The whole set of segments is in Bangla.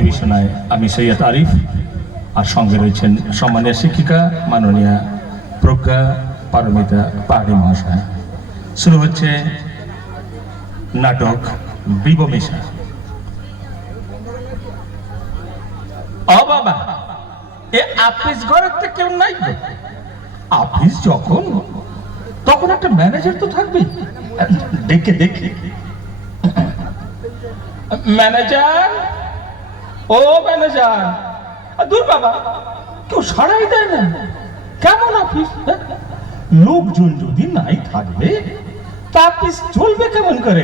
পরিবেশনায় আমি সৈয়দ আরিফ, আর সঙ্গে রয়েছেন সম্মানীয় শিক্ষিকা মাননীয়া প্রজ্ঞা পারমিতা পাহাড়ি মহাশয়। শুরু হচ্ছে নাটক বিবমিশা। ও বাবা, এ আপিস ঘরের তো কেউ নাই গো। আপিস যখন তখন একটা ম্যানেজার তো থাকবে। দেখে দেখি ম্যানেজার, ও ম্যানেজার। দূর বাবা, কেউ সাড়াই দেয় না। কেমন অফিস? লোকজন যদি নাই থাকবে তা অফিস চলবে কেমন করে?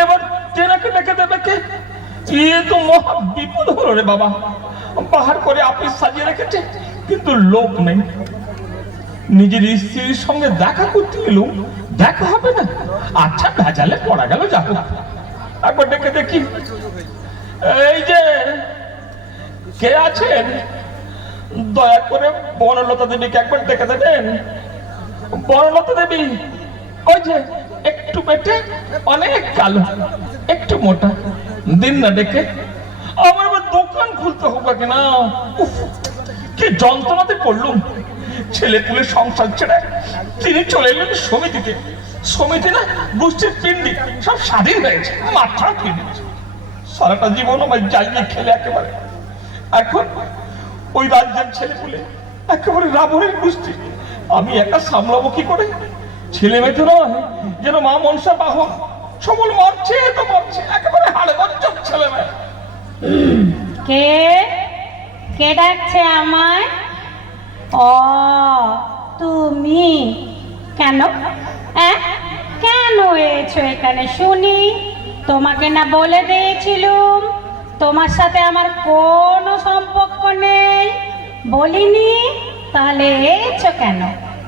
এবার তেনাকে ডেকে দেবে কে? এ তো মহা বিপদ হলো রে বাবা। পাহাড় করে অফিস সাজিয়ে রেখেছে কিন্তু লোক নেই। নিজের স্ত্রীর সঙ্গে দেখা করতে গেলেও দেখা হবে না। আচ্ছা, ভেজালে পড়া গেল, যা হোক একবার ডেকে দেখি। এই যে কে আছেন, দয়া করে বনলতা দেবীকে একবার ডেকে দেবেন। বনলতা দেবী, ওই যে একটু পেটে অনেক কালো, একটু মোটা, দিন না ডেকে। আমার এবার দোকান খুলতে হবে কিনা। কি যন্ত্রণাতে পড়লুম। ছেলে পুলে সংসার ছেড়ে তিনি চলে এলেন সমিতিতে। সমিতি না গোষ্ঠীর পিণ্ডি, সব স্বাধীন হয়েছে, মাথা পিণ্ডি। সারাটা জীবন আমার জ্বালিয়ে খেলে একেবারে। এখন ওই রাজ্যের ছেলে পুলে একেবারে রাবণের গোষ্ঠী। আমি একা সামলাবো কি করে? ছেলে মেয়ে তো নয় যেন মা মনসা বাহক, সবল মরছে তো মরছে, একেবারে হাড়ে বাচ্চার ছেলে মেয়ে। কে কে ডাকছে আমায়? ও তুমি, কেন কেন এসেছো এখানে শুনি? তোমাকে না বলে দিয়েছিলুম তোমার সাথে আমার কোনো সম্পর্ক নেই? বলিনি? তাহলে এসেছো কেন?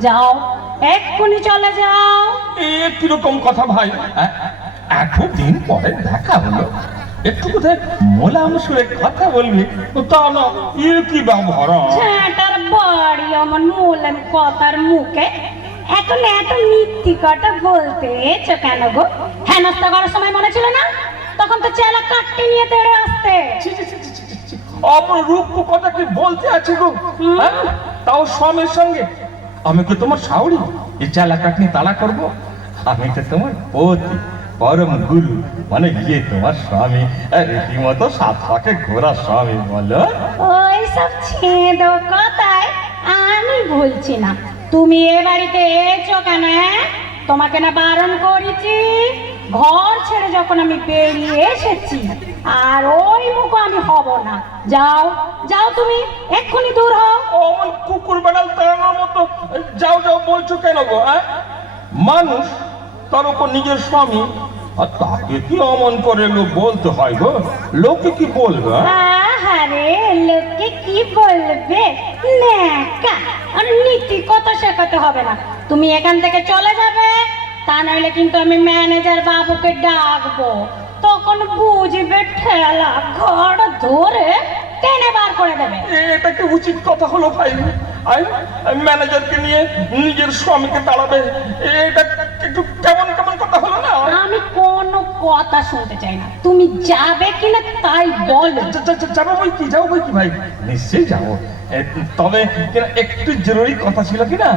যাও, এক্ষুনি চলে যাও। এ কিরকম কথা ভাই? এতদিন পরে দেখা হলো, একটু কোথায় মোলাম সুরে কথা বলবি? তা না, এ কি ব্যবহার? ছেটার বাড়ি আমার মোলাম কথার মুখে। এখন এত মিথ্যি কথা বলতে এসেছো কেন গো? হেনস্থা করার সময় মনে ছিল না? তখন তো চেলা কাটতে নিয়ে তেড়ে আসতে। আমার রূপ কথা কি বলতে আছে গো? তাও স্বামীর সঙ্গে। আমি তো তোমার শাওরি, এই চেলা কাটনি তাড়া করবো? আমি তো তোমার পতি, পরম গুরু, মানে ইয়ে তোমার স্বামী, রীতিমতো সাত পাকে ঘোরা স্বামী। বলো ওই সব ছেঁদো কথায় আমি বলছি না। তুমি এ বাড়িতে এসেছো কেন? তোমাকে না বারণ করেছি? ঘর ছেড়ে যখন আমি বেরিয়ে এসেছি, আর ওই মুখ আমি হব না। যাও যাও, তুমি এক্ষুনি দূর হও। অমন কুকুর বেড়াল তাড়ানোর মতো যাও যাও বলছো কেন গো? মানুষ, তার উপর নিজের স্বামী, আর তাকে কি অমন করে লোক বলতে হয় গো? লোকে কি বলবে? আরে লোকে কি বলবে? ন্যাকা আর নীতি কত শেখাতে হবে না। তুমি এখান থেকে চলে যাবে, তা নইলে কিন্তু আমি ম্যানেজার বাবুকে ডাকবো। তখন বুঝবে ঠেলা ঘর ধরে টেনে বার করে দেবে। এটা কি উচিত কথা হলো ভাই? ম্যানেজারকে নিয়ে নিজের স্বামীকে তাড়াবে, এটা একটু কেমন কেমন কথা হলো না? আমি কোনো কথা শুনতে চাই না। তুমি যাবে কিনা তাই বলো। যাবো বই কি, যাবো বই কি ভাই? নিশ্চয়ই যাবো, তবে একটু জরুরি কথা ছিল কিনা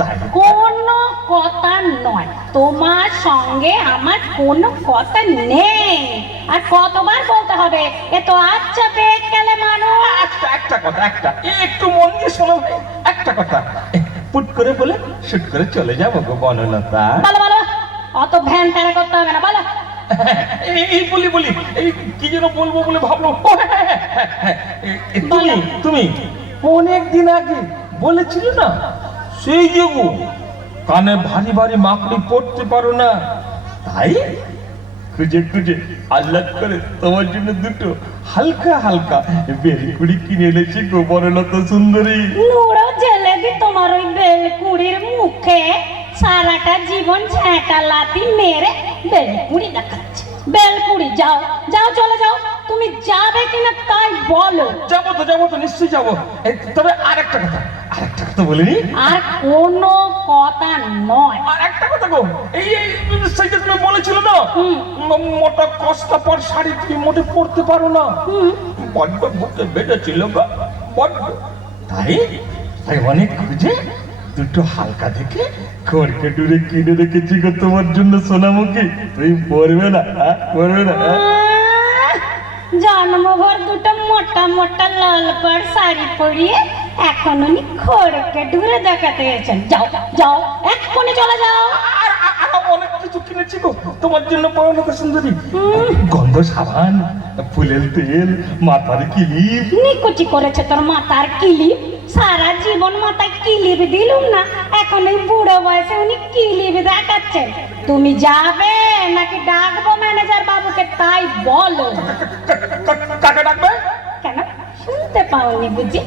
তাই। কোনো কথা নয়, তোমার সঙ্গে আমার কোনো কথা নেই। আর কতবার বলতে হবে? এ তো আচ্ছা পেট গেলে মানুষ। একটা কথা, একটু মন দিয়ে শোনো ভাই। একটা কথা পুট করে বলে শুট করে চলে যাবো গো বনলতা। বলো বলো, অত ভ্যান ট্যারা করতে হবে না, বলো। এই বলি এই কি যেন বলবো বলে ভাবলো। তুমি অনেক দিন আগে বলেছিলে না, সেই যে গো কানে ভারী ভারী মাকড়ি পড়তে পারো না, তাই খুঁজে খুঁজে আল্লাহ করে তোমার জন্য দুটো হালকা হালকা বেলকুড়ি কিনে এনেছি গো বনলতা সুন্দরী। নুড়ো জেলে দি তোমার ওই বেলকুড়ির মুখে সারাটা জীবন ঝেঁটা লাথি মেরে বেলকুড়ি দেখাচ্ছে। বেলকুড়ি, যাও যাও, চলে যাও। তুমি যাবে কিনা তাই বলো। যাবো তো নিশ্চয়ই যাবো। তবে আরেকটা কথা, আর একটা কথা বলিনি, আর কোনো কথা নয়। আর একটা কথা গো, এই এই সেইটা তুমি বলেছিল না, হুম। মোটা কস্তা পর শাড়ি তুমি মোটে পরতে পারো না, হুম। বড্ড বুকে বেঁধেছিল গো, বড্ড। তাই তাই অনেক খুঁজে দুটো হালকা দেখে খড়কে ডুরে কিনে রেখেছি গো তোমার জন্য সোনামুখী। তুমি পরবে না, পরবে না? জন্মভর দুটো মোটা মোটা লাল পাড় শাড়ি পরিয়ে এখন উনি খড়কে ডুরে দেখাতে এসেছেন। যাও যাও, এক্ষুনি চলে যাও। আর অনেক কিছু কিনেছি গো তোমার জন্য, পরলোকে সুন্দরী, গন্ধ সাবান, ফুলের তেল, মাথার কিলিপ। নিকুচি করেছে তোর মাথার কিলিপ। সারা জীবন মাথায় কিলিপ দিলুম না, এখন এই বুড়ো বয়সে উনি কিলিপ দেখাচ্ছেন। তুমি যাবে নাকি ডাকবো ম্যানেজার বাবুকে তাই বলো। কাকে ডাকবে? কেন শুনতে পাওনি বুঝি?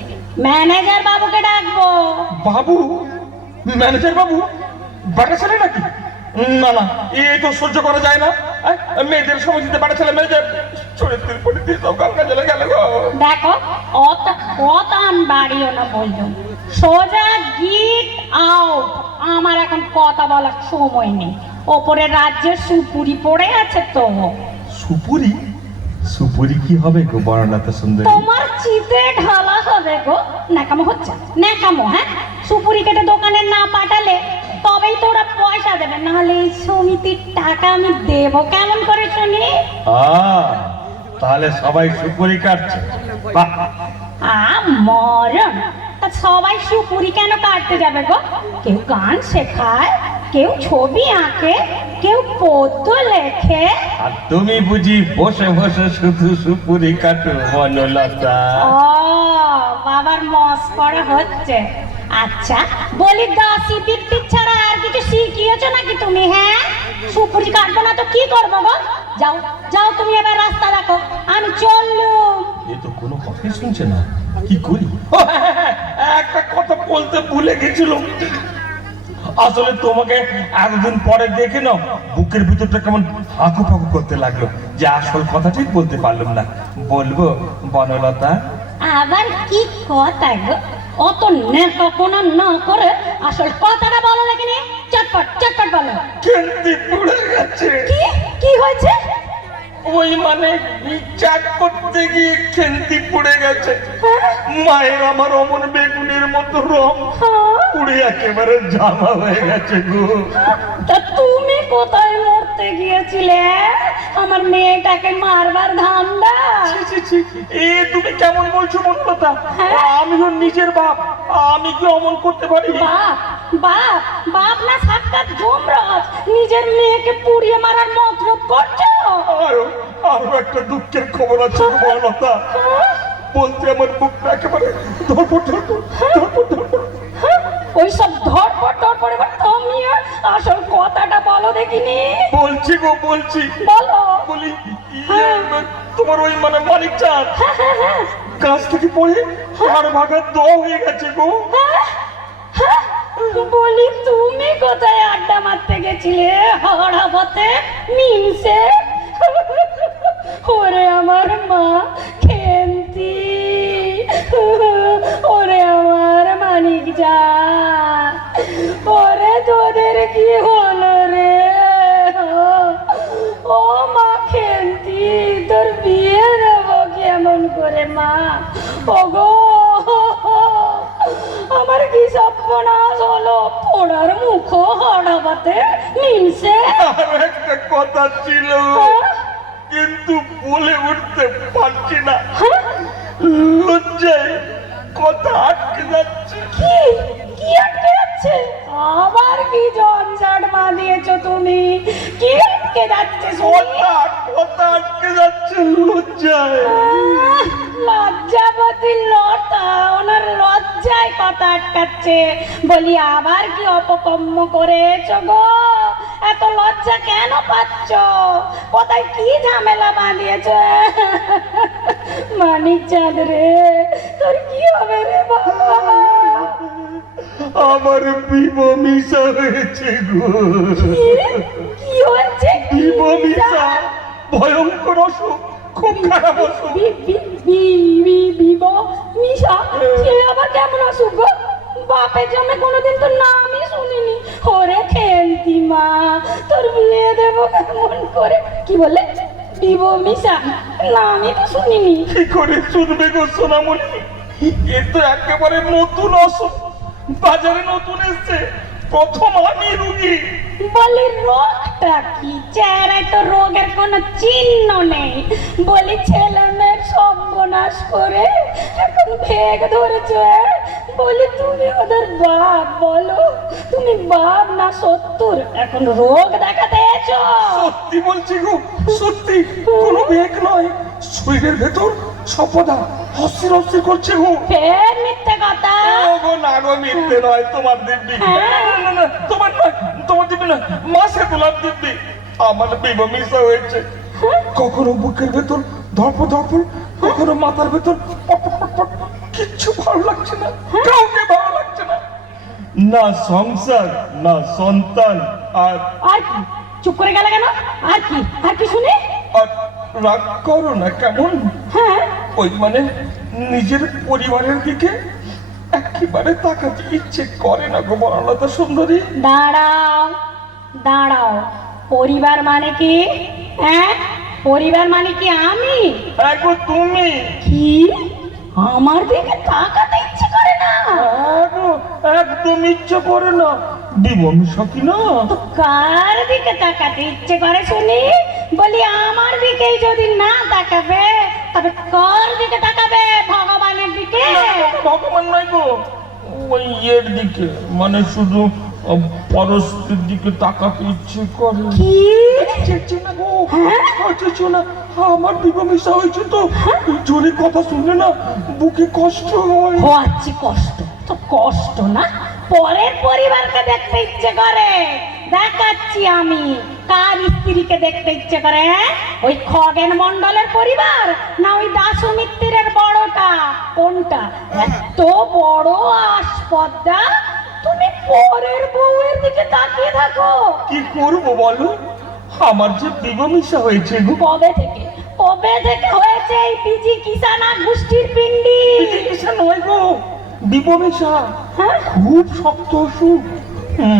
ম্যানেজার বাবুকে ডাকবো। বাবু? ম্যানেজার বাবু? বাটা ছেলে নাকি? না না, এই তো সহ্য করা যায় না। মেয়েদের সময় দিতে বাটা ছেলে ম্যানেজার চরিত্রের পরে দিয়ে সব কালকা চলে গেল গো। দেখো অত কথা বাড়িও না বললাম, সোজা গিট আউট। আমার এখন কথা বলার সময় নেই। ওপরে রাজ্যের সুপুরি পড়ে আছে তো। সুপুরি? সুপুরি কি হবে গো বর্ণাতে সুন্দরী? তোমার চিতে ঢালা হবে গো। ন্যাকামো হচ্ছে ন্যাকামো। হ্যাঁ, সুপুরি কেটে দোকানে না পাঠালে তবেই তো ওরা পয়সা দেবে, নাহলে এই সমিতির টাকা আমি দেবো কেমন করে শুনি? তাহলে সবাই সুপুরি কাটছে? বাহ! মরণ! তা সবাই সুপুরি কেন কাটতে যাবে গো? কেউ গান শেখায়, কেউ ছবি আঁকে, কেউ পদ্য লেখে। আর তুমি বুঝি বসে বসে শুধু সুপুরি কাটো বনলতা? ও বাবার মস্করা হচ্ছে। আচ্ছা বলি, দাসি পিকটিক ছাড়া আর কিছু শিখিয়েছো নাকি তুমি? হ্যাঁ, সুপুরি কাটবো না তো কি করবো গো? যাও যাও, তুমি এবার রাস্তা দেখো, আমি চললুম। এ তো কোনো কথাই শুনছে না, কি করি? একটা কথা বলতে ভুলে গেছিলাম। আসলে তোমাকে এতদিন পরে দেখে না, বুকের ভিতরটা কেমন ফাঁকু ফাঁকু করতে লাগলো, যে আসল কথা ঠিক বলতে পারলাম না। বলবো বনলতা? আবার কি কথা গো? অত নেকাপনা না করে আসল কথাটা বলো দেখিনি। চটপট চটপট বলো। কেন্দ্রে পড়ে গেছে। কি কি হয়েছে? ওই মানে চাট করতে গিয়ে খেন্তি পড়ে গেছে। মায়ের আমার অমন বেগুনের মতো রং পুড়ে একেবারে জামা হয়ে গেছে গো। তা তুমি কোথায় মরতে গিয়েছিলে? আমার মেয়েটাকে মারবার ধান্দা? ছি, ছি, ছি, এ তুমি কেমন বলছো বনলতা? আমি ওর নিজের বাপ, আমি কি অমন করতে পারি? বাপ বাপ বাপ না সাক্ষাৎ যমরাজ, নিজের মেয়েকে পুড়িয়ে মারার মতলব করছো? আরো একটা দুঃখের খবর আছে বনলতা, বলতে আমার বুকটা একেবারে ধরপড় ধরপড় ধরপড় ধরপড়। ওইসব ধরপড় ধরপড় এবার থামিয়ে আসল কথাটা বলো দেখিনি। বলছি গো, বলছি। বলো। বলি তোমার ওই মানে মানিক চাঁদ গাছ থেকে পড়ে হাড় ভাগা দ হয়ে গেছে গো। বলি তুমি কোথায় আড্ডা মারতে গেছিলে হাওড়াতে মিনসে? ওরে আমার মা খেন্তি, ওরে আমার মানিক যা, ওরে তোদের কি হলো রে? ও মা খেন্তি, তোর বিয়ে দেবো কেমন করে মা? ওগো আমার কি সর্বনাশ হলো, পোড়ার মুখ হাওড়াতে মিনসে। আর একটা কথা ছিল কিন্তু বলে উঠতে পারছি না, লজ্জায় কথা আটকে যাচ্ছে। কি কি আটকে যাচ্ছে? আবার কি ঝঞ্ঝাট বাঁধিয়েছো তুমি? কি আটকে যাচ্ছে শুনি? কথা আটকে যাচ্ছে লজ্জায়। লজ্জাবতী লতা, ওনার লজ্জায় কথা আটকাচ্ছে। বলি আবার কি অপকর্ম করেছো গো? এত লজ্জা কেন পাচ্ছ? কোথায় কি ঝামেলা বাঁধিয়েছো? মানিক চাঁদ রে, তোর কি হবে রে বাবা? আমার বিবমিশা হয়েছে গো। কি হয়েছে? বিবমিশা ভয়ঙ্কর অসুখ, খুব খারাপ অসুখ। মিশা, সে আবার কেমন অসুখ গো? বাপের জন্মে কোনোদিন তোর নামই শুনিনি। ওরে খেলতি মা, তোর বিয়ে দেবো কেমন করে? কি বললে? বিবো মিশা? নামই তো শুনিনি। কি করে শুনবে গো সোনামণি? এ তো একেবারে নতুন অসুখ, বাজারে নতুন এসছে, প্রথম আমি রুগী। বলি রোগটা কি? চেহারায় তো রোগের কোনো চিহ্ন নেই। বলি ছেলে মেয়ের সর্বনাশ করে এখন ভেগ ধরেছে। বলি তুমি ওদের বাপ, বলো তুমি বাপ না সত্তর এখন রোগ দেখাতে এসো? সত্যি বলছি গো, সত্যি, কোনো বেগ নয়, শরীরের ভেতর সপদা হসির হসির করছে গো। ফের মিথ্যে কথা। ও গো না গো, মিথ্যে নয়, তোমার দিব্যি। না না, তোমার নয়, তোমার দিব্যি না, মাসে তোলার দিব্যি। আমার বিবাহ মিশা হয়েছে। কখনো বুকের ভেতর ধরপড় ধরপড়, কখনো মাথার ভেতর পট পট পট। কিচ্ছু ভালো লাগছে না, কাউকে ভালো লাগছে না, না সংসার না সন্তান। আর আর কি? চুপ করে গেলে কেন? আর কি? আর কি শুনে? আর রাগ করো না কেমন? হ্যাঁ, ওই মানে নিজের পরিবারের দিকে একেবারে তাকাতে ইচ্ছে করে না গো বনলতা সুন্দরী। দাঁড়াও দাঁড়াও, পরিবার মানে কি? হ্যাঁ, পরিবার মানে কি আমি? গো তুমি। কি? আমার দিকে তাকাতে ইচ্ছে করে না? গো একদম ইচ্ছে করে না, বিমর্ষ কি না। তো কার দিকে তাকাতে ইচ্ছে করে শুনি? বলি আমার দিকেই যদি না তাকাবে তবে কার দিকে তাকাবে? ভগবানের দিকে? ভগবান নয় গো, ওই এর দিকে, মানে শুধু পরস্পরের দিকে তাকাতে ইচ্ছে করে। কি? চেয়েছে না গো, হ্যাঁ? চেয়েছে না। আমার বিবাহ মিশা হয়েছে তো, জোরে কথা শুনলে না বুকে কষ্ট হয়। হচ্ছে কষ্ট তো কষ্ট না, পরের পরিবারকে দেখতে ইচ্ছে করে। দেখাচ্ছি আমি কার স্ত্রীকে দেখতে ইচ্ছে করে। ওই খগেন মন্ডলের পরিবার না ওই দাশু মিত্রের বড়টা? কোনটা? এত বড় আসপদ্দা, তুমি পরের বউয়ের দিকে তাকিয়ে থাকো। কি করবো বলো, আমার যে বিবাহ মিশা হয়েছে গো। কবে থেকে? কবে থেকে হয়েছে এই পিজি কিষানা গোষ্ঠীর পিণ্ডি? চিকিৎসা নয় গো, বিবাহ মিশা। হ্যাঁ, খুব শক্ত অসুখ,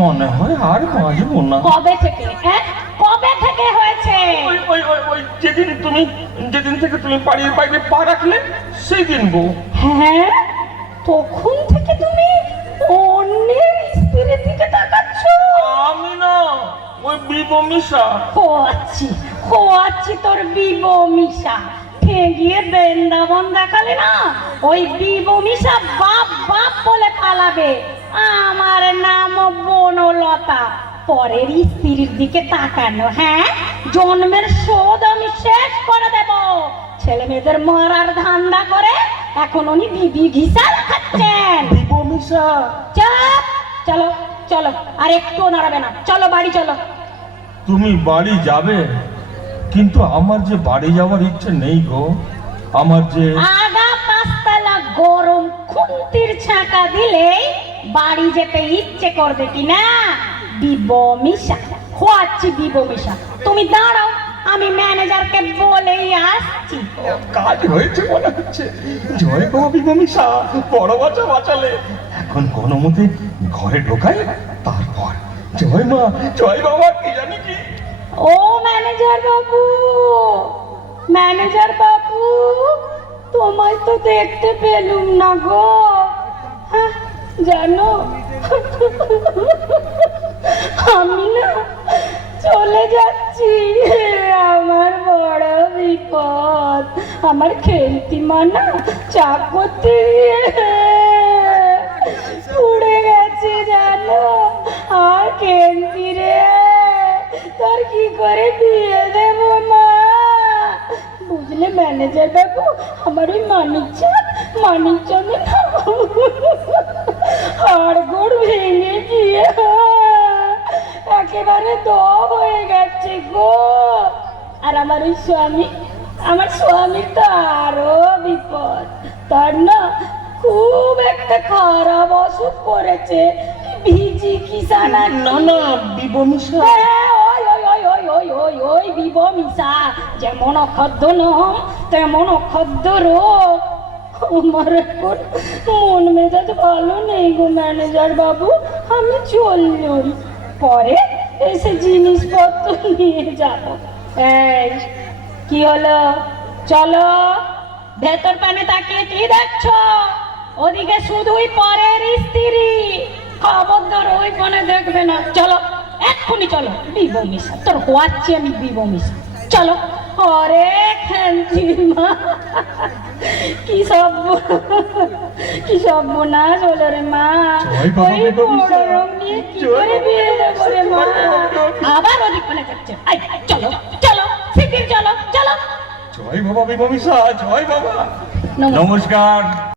মনে হয় আর বাঁচবো না। কবে থেকে? হ্যাঁ, কবে থেকে হয়েছে? ওই ওই ওই ওই যেদিন থেকে তুমি বাড়ির বাইরে পা রাখলে সেই দিন গো। হ্যাঁ, তখন থেকে তুমি অন্যের স্ত্রীর দিকে তাকাচ্ছ? আমি না, ওই বিবাহ মিশা। খোয়াচ্ছি তোর বিবমিশা। ঠেঙিয়ে বৃন্দাবন দেখালে না, ওই বিবমিশা বাপ বাপ বলে পালাবে। আমার নাম বনলতা। পরের স্ত্রীর দিকে তাকানো, হ্যাঁ, জন্মের শোধ আমি শেষ করে দেব। ছেলে মেয়েদের মারার ধান্দা করে এখন উনি বিবি ঘিসা খাচ্ছেন। বিবাহ মিশা। চাপ, চলো চলো, আর একটু নাড়াবে না, চলো বাড়ি চলো। তুমি বাড়ি যাবে, কিন্তু আমার যে বাড়ি যাওয়ার ইচ্ছে নেই গো। আমার যে আগা পাঁচতলা গরম খুন্তির ছাঁকা দিলেই বাড়ি যেতে ইচ্ছে করবে কি না? বিবমিশা খোয়াচ্ছি, বিবমিশা। তুমি দাঁড়াও, আমি ম্যানেজারকে বলেই আসছি। কাজ হয়েছে মনে হচ্ছে। জয় গো বিবাহ মিশা, বড় বাচ্চা বাঁচালে। এখন কোনো মতে ঘরে ঢোকাই, তারপর জয় মা জয় বাবা কি জানি কি। ও ম্যানেজার বাবু, ম্যানেজার বাবু, তোমায় তো দেখতে পেলুম না গো। হ্যাঁ, জানো আমি না চলে যাচ্ছি। আমার বড় বিপদ। আমার খেলতি মানা চা করতে গিয়ে পুড়ে গেছে জানো। আর খেলতি রে, তোর কি করে বিয়ে দেব মা? বুঝলে ম্যানেজার বাবু, আমার ওই মানিকচাঁদ হাড়গোড় ভেঙে গিয়ে একেবারে দ হয়ে গেছে গো। আর আমার ওই আমার স্বামীর তো আরো বিপদ। তার না খুব একটা খারাপ অসুখ করেছে, ভিজি কিষানা। না না, বিবাহ মিশা। ওই বিবমিশা। যেমন অখাদ্য নম তেমন অখাদ্য রোগ। আমার এখন মন মেজাজ ভালো নেই গো ম্যানেজার বাবু, আমি চললুম, পরে এসে জিনিসপত্র নিয়ে যাব। এই কি হলো, চলো। ভেতর পানে তাকিয়ে কি দেখছো? ওদিকে শুধুই পরের স্ত্রী, খবরদার ওই পানে দেখবে না। চলো এক্ষুনি চলো, বিবো মিশা তোর হওয়াচ্ছি আমি, বিবো মিশা চলো। অরে মা, কি সব কি সর্বনাশ হলো রে মা। জয় বাবা ওই বিবো মিশা। বড় রং নিয়ে কি করে বিয়ে দেবো রে মা। আবার ওদিক পানে যাচ্ছে, চলো চলো শিগগির চলো চলো। জয় বাবা বিভূমিষা, জয় বাবা। নমস্কার। নমস্কার।